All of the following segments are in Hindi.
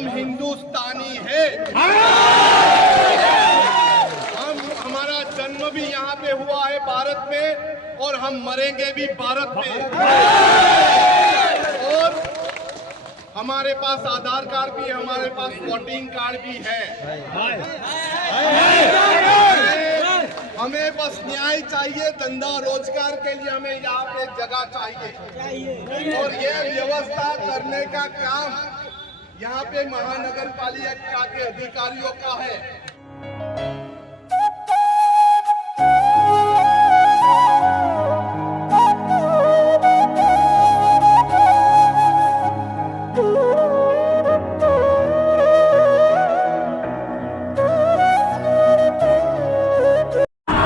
हम हिंदुस्तानी है। हमारा जन्म भी यहाँ पे हुआ है भारत में, और हम मरेंगे भी भारत में। और हमारे पास आधार कार्ड भी है, हमारे पास वोटिंग कार्ड भी है। हमें बस न्याय चाहिए, धंधा रोजगार के लिए हमें यहाँ पे जगह चाहिए, और ये व्यवस्था करने का काम यहाँ पे महानगर पालिका के अधिकारियों का है।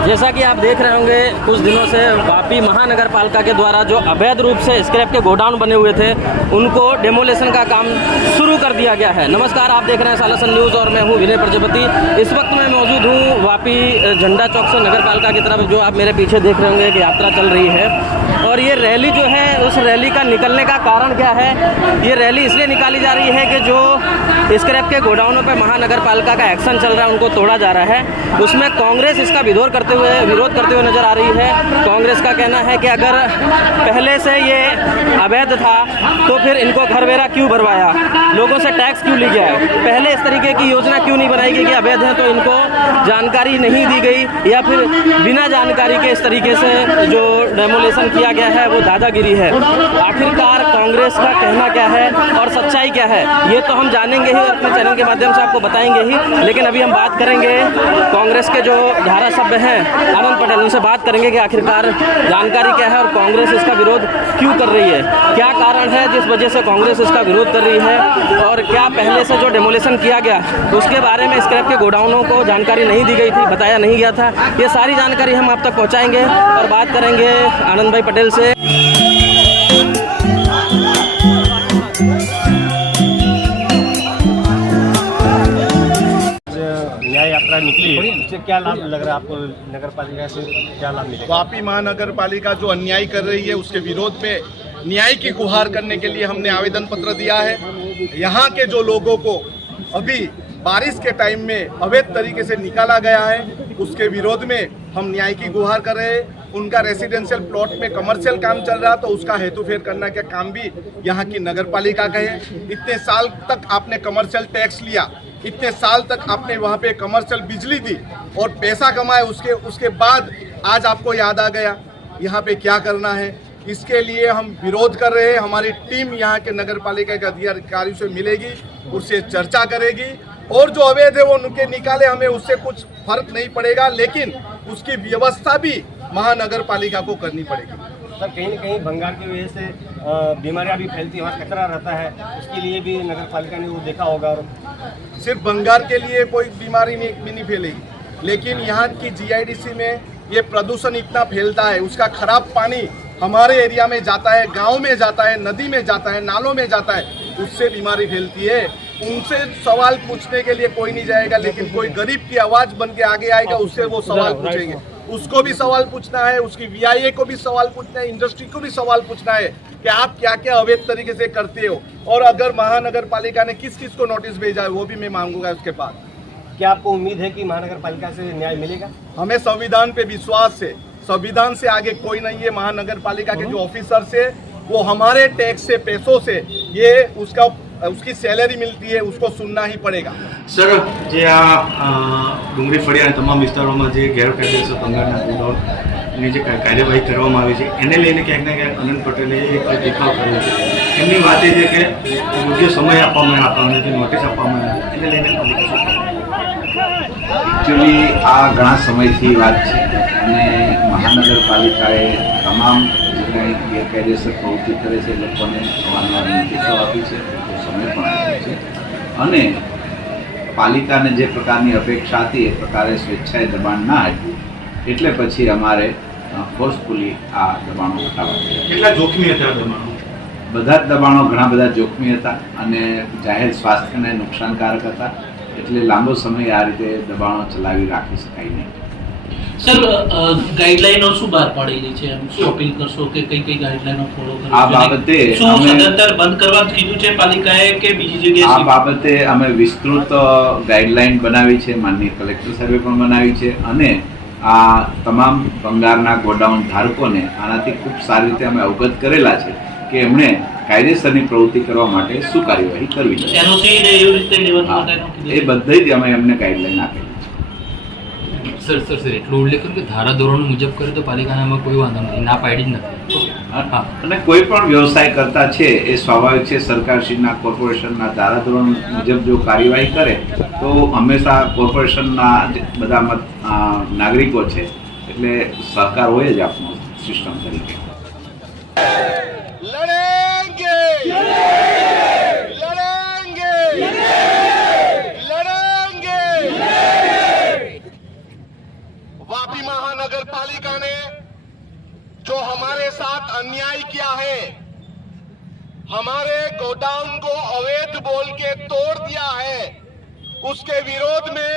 जैसा कि आप देख रहे होंगे, कुछ दिनों से वापी महानगर पालिका के द्वारा जो अवैध रूप से स्क्रैप के गोडाउन बने हुए थे, उनको डेमोलेशन का काम शुरू कर दिया गया है। नमस्कार, आप देख रहे हैं सालासन न्यूज़ और मैं हूं विनय प्रजापति। इस वक्त मैं मौजूद हूं वापी झंडा चौक से नगर पालिका की तरफ। जो आप मेरे पीछे देख रहे होंगे कि यात्रा चल रही है, और ये रैली जो है, उस रैली का निकलने का कारण क्या है? ये रैली इसलिए निकाली जा रही है कि जो स्क्रैप के गोडाउनों पर महानगर पालिका का एक्शन चल रहा है, उनको तोड़ा जा रहा है। उसमें कांग्रेस इसका विरोध करते हुए नजर आ रही है। कांग्रेस का कहना है कि अगर पहले से ये अवैध था तो फिर इनको घर वेरा क्यों भरवाया, लोगों से टैक्स क्यों लिया है, पहले इस तरीके की योजना क्यों नहीं बनाई गई कि अवैध है तो इनको जानकारी नहीं दी गई, या फिर बिना जानकारी के इस तरीके से जो डेमोलेशन किया गया है वो दादागिरी है। आखिरकार कांग्रेस का कहना क्या है और सच्चाई क्या है, ये तो हम जानेंगे ही और अपने चैनल के माध्यम से आपको बताएंगे ही। लेकिन अभी हम बात करेंगे कांग्रेस के जो धारासभ्य हैं आनंद पटेल, उनसे बात करेंगे कि आखिरकार जानकारी क्या है और कांग्रेस इसका विरोध क्यों कर रही है, क्या कारण है जिस वजह से कांग्रेस इसका विरोध कर रही है, और क्या पहले से जो डेमोलेशन किया गया उसके बारे में स्क्रैप के गोडाउनों को जानकारी नहीं दी गई थी, बताया नहीं गया था। ये सारी जानकारी हम आप तक पहुंचाएंगे और बात करेंगे आनंद भाई पटेल से। न्याय यात्रा निकली है, इससे क्या लाभ लग रहा है आपको? नगर पालिका से क्या लाभ मिलेगा? वापी महानगर पालिका जो अन्याय कर रही है उसके विरोध में न्याय की गुहार करने के लिए हमने आवेदन पत्र दिया है। यहाँ के जो लोगों को अभी बारिश के टाइम में अवैध तरीके से निकाला गया है, उसके विरोध में हम न्याय की गुहार कर रहे हैं। उनका रेसिडेंशियल प्लॉट में कमर्शियल काम चल रहा, तो उसका हेतुफेर करने का काम भी यहाँ की नगर पालिका का है। इतने साल तक आपने कमर्शियल टैक्स लिया, इतने साल तक आपने वहाँ पे कमर्शियल बिजली दी और पैसा कमाया, उसके बाद आज आपको याद आ गया यहाँ पे क्या करना है। इसके लिए हम विरोध कर रहे हैं। हमारी टीम यहाँ के नगर पालिका के अधिकारियों से मिलेगी, उससे चर्चा करेगी, और जो अवैध है वो उनके निकाले, हमें उससे कुछ फर्क नहीं पड़ेगा, लेकिन उसकी व्यवस्था भी महानगर पालिका को करनी पड़ेगी। सर, कहीं न कहीं भंगार की वजह से बीमारियां भी फैलती हैं, वहाँ कचरा रहता है, उसके लिए भी नगर पालिका ने वो देखा होगा। और सिर्फ भंगार के लिए कोई बीमारी नहीं फैलेगी, लेकिन यहाँ की जीआईडीसी में ये प्रदूषण इतना फैलता है, उसका खराब पानी हमारे एरिया में जाता है, गांव में जाता है, नदी में जाता है, नालों में जाता है, उससे बीमारी फैलती है। उनसे सवाल पूछने के लिए कोई नहीं जाएगा, लेकिन कोई गरीब की आवाज बन के आगे आएगा, उससे वो सवाल पूछेंगे। उसको भी सवाल पूछना है, उसकी वीआईए को भी सवाल पूछना है, इंडस्ट्री को भी सवाल पूछना है कि आप क्या क्या अवैध तरीके से करते हो, और अगर महानगर पालिका ने किस किस को नोटिस भेजा है वो भी मैं मांगूंगा उसके बाद। क्या आपको उम्मीद है कि महानगर पालिका से न्याय मिलेगा? हमें संविधान पे विश्वास है, संविधान से आगे कोई नहीं है। महानगर पालिका के जो ऑफिसर्स है वो हमारे टैक्स से, पैसों से ये उसकी सैलरी मिलती है, उसको सुनना ही पड़ेगा। सर, જે આ ડુંગળી ફળિયા તમામ વિસ્તારોમાં જે ગેરકાયદેસર ભંગારના ગોડાઉનની જે કાર્યવાહી કરવામાં આવી છે, એને લઈને ક્યાંક ને ક્યાંક આનંદ પટેલે એક દેખાવ કર્યો છે। એમની વાત એ છે કે યોગ્ય સમય આપવામાં આવ્યો નથી, નોટિસ આપવામાં આવી, એને લઈને એકચ્યુઅલી આ ઘણા સમયથી વાત છે, અને મહાનગરપાલિકાએ તમામ જે કંઈ ગેરકાયદેસર પ્રવૃત્તિ કરે છે એ લોકોને અવારનવાર નોટિસો આપી છે, સમય પણ આપ્યો છે, અને પાલિકાને જે પ્રકારની અપેક્ષા હતી એ પ્રકારે સ્વેચ્છાએ દબાણ ના આપ્યું, એટલે પછી અમારે ફોર્સફુલી આ દબાણો હટાવવા પડ્યા। કેટલા જોખમી હતા આ દબાણો? બધા જ દબાણો ઘણા બધા જોખમી હતા અને જાહેર સ્વાસ્થ્યને નુકસાનકારક હતા, એટલે લાંબો સમય આ રીતે દબાણો ચલાવી રાખી શકાય નહીં। સર ગાઈડલાઈનો શું બહાર પાડેલી છે એમ શું અપીલ કરશો કે કઈ કઈ ગાઈડલાઈનો ફોલો આ બાબતે શું અમે- સદંતર બંધ કરવા કીધું છે પાલિકાએ કે બીજી આ જગ્યાએ બાબતે અમે વિસ્તૃત ગાઈડલાઈન બનાવી છે, માનનીય કલેક્ટર સાહેબે પણ બનાવી છે અને આ તમામ ભંગારના ગોડાઉન ધારકોને આનાથી ખૂબ સારી રીતે અમે અવગત કરેલા છે કે એમણે કાયદેસરની પ્રવૃત્તિ કરવા માટે શું કાર્યવાહી કરવી જોઈએ. એનઓસી ને એવી રીતે લેવા હા, માટેનો એ બધી જ અમે એમને ગાઈડલાઈન આપેલી છે. સર એટલો ઉલ્લેખ કર્યો કે ધારા ધોરણ મુજબ કરે તો પાલિકાને આમાં કોઈ વાંધો નથી, ના પાડી જ નથી. હા, અને કોઈ પણ વ્યવસાય કરતા છે એ સ્વાભાવિક છે, સરકારશ્રીના કોર્પોરેશનના ધારાધોરણ મુજબ જો કાર્યવાહી કરે તો હંમેશા કોર્પોરેશનના જે બધા નાગરિકો છે એટલે સહકાર હોય જ આપણો સિસ્ટમ તરીકે. लड़ेंगे लड़ेंगे लड़ेंगे। वापी महानगर पालिका ने जो हमारे साथ अन्याय किया है, हमारे गोडाउन को अवैध बोल के तोड़ दिया है, उसके विरोध में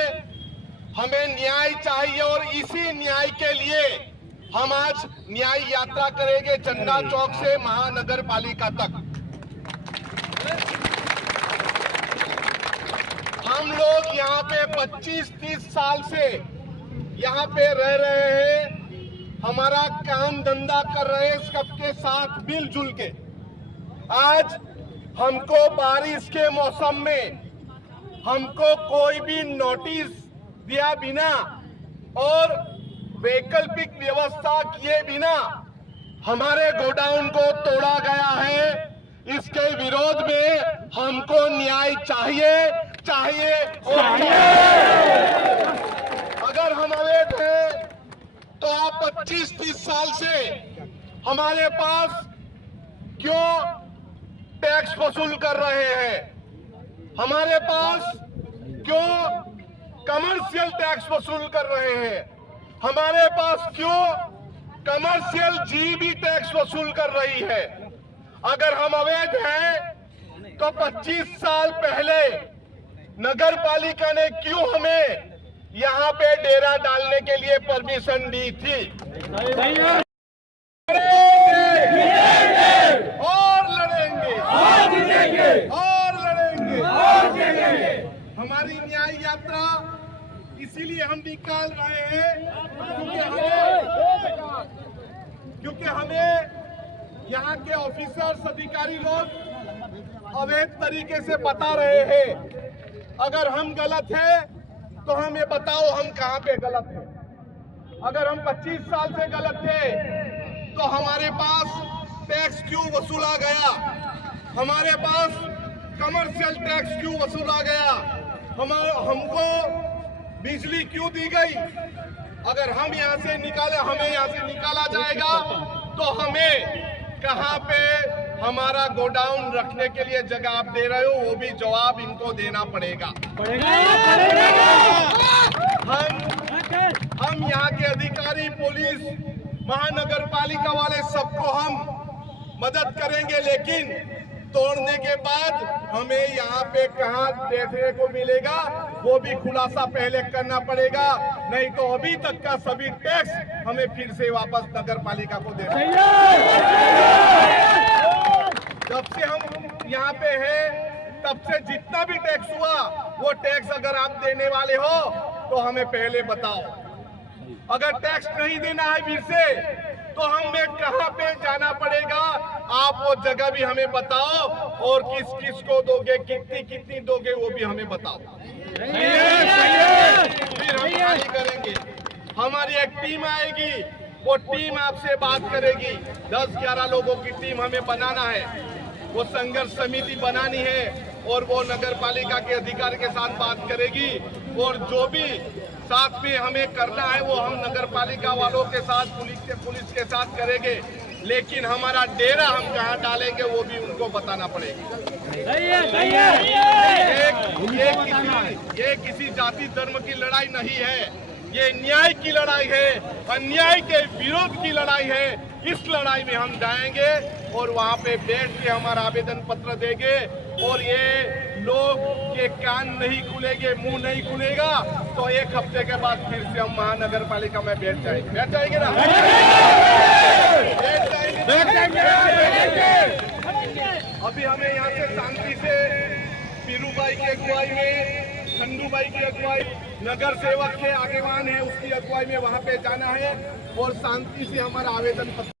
हमें न्याय चाहिए और इसी न्याय के लिए हम आज न्याय यात्रा करेंगे चंदा चौक से महानगर पालिका तक। हम लोग यहाँ पे 25-30 साल से यहाँ पे रह रहे हैं, हमारा काम धंधा कर रहे हैं सबके साथ मिलजुल के। आज हमको बारिश के मौसम में हमको कोई भी नोटिस दिया बिना और वैकल्पिक व्यवस्था किए बिना हमारे गोडाउन को तोड़ा गया है। इसके विरोध में हमको न्याय चाहिए चाहिए और अगर हम अवैध हैं तो आप 25-30 साल से हमारे पास क्यों टैक्स वसूल कर रहे हैं? हमारे पास क्यों कमर्शियल टैक्स वसूल कर रहे हैं? हमारे पास क्यों कमर्शियल जीबी टैक्स वसूल कर रही है? अगर हम अवैध हैं तो 25 साल पहले नगर पालिका ने क्यों हमें यहाँ पे डेरा डालने के लिए परमिशन दी थी? और लड़ेंगे और लड़ेंगे। हमारी न्याय यात्रा इसीलिए हम निकाल रहे हैं क्योंकि हमें यहाँ के ऑफिसर्स अधिकारी लोग अवैध तरीके से बता रहे हैं। अगर हम गलत हैं तो हमें बताओ हम कहाँ पे गलत हैं। अगर हम 25 साल से गलत थे तो हमारे पास टैक्स क्यों वसूला गया? हमारे पास कमर्शियल टैक्स क्यों वसूला गया? हमको बिजली क्यों दी गई? अगर हम यहाँ से हमें यहाँ से निकाला जाएगा तो हमें कहाँ पे हमारा गोडाउन रखने के लिए जगह आप दे रहे हो वो भी जवाब इनको देना पड़ेगा। हम यहाँ के अधिकारी, पुलिस, महानगर पालिका वाले सबको हम मदद करेंगे, लेकिन तोड़ने के बाद हमें यहाँ पे कहाँ देखने को मिलेगा वो भी खुलासा पहले करना पड़ेगा, नहीं तो अभी तक का सभी टैक्स हमें फिर से वापस नगर पालिका को देना। जब से हम यहाँ पे हैं तब से जितना भी टैक्स हुआ वो टैक्स अगर आप देने वाले हो तो हमें पहले बताओ। अगर टैक्स नहीं देना है फिर से तो हमें कहाँ पे जाना पड़ेगा, आप वो जगह भी हमें बताओ और किस किस को दोगे, कितनी कितनी दोगे वो भी हमें बताओ। फिर हम खाली करेंगे। हमारी एक टीम आएगी, वो टीम आपसे बात करेगी। 10-11 लोगों की टीम हमें बनाना है, वो संघर्ष समिति बनानी है और वो नगर पालिका के अधिकारी के साथ बात करेगी और जो भी साथ में हमें करना है वो हम नगर पालिका वालों के साथ, पुलिस के साथ करेंगे, लेकिन हमारा डेरा हम कहाँ डालेंगे वो भी उनको बताना पड़ेगा। ये किसी जाति धर्म की लड़ाई नहीं है, ये न्याय की लड़ाई है, अन्याय के विरोध की लड़ाई है। इस लड़ाई में हम जाएंगे और वहाँ पे बैठ के हमारा आवेदन पत्र देंगे और ये लोग के कान नहीं खुलेंगे, मुंह नहीं खुलेगा, तो 1 हफ्ते के बाद फिर से हम महानगर पालिका में बैठ जाएंगे ना? बैठ जाएंगे। अभी हमें यहाँ से शांति से पीरू भाई की अगुवाई में, खंडू भाई की अगुवाई, नगर सेवक के आगेवान है उसकी अगुवाई में वहाँ पे जाना है और शांति से हमारा आवेदन पत्र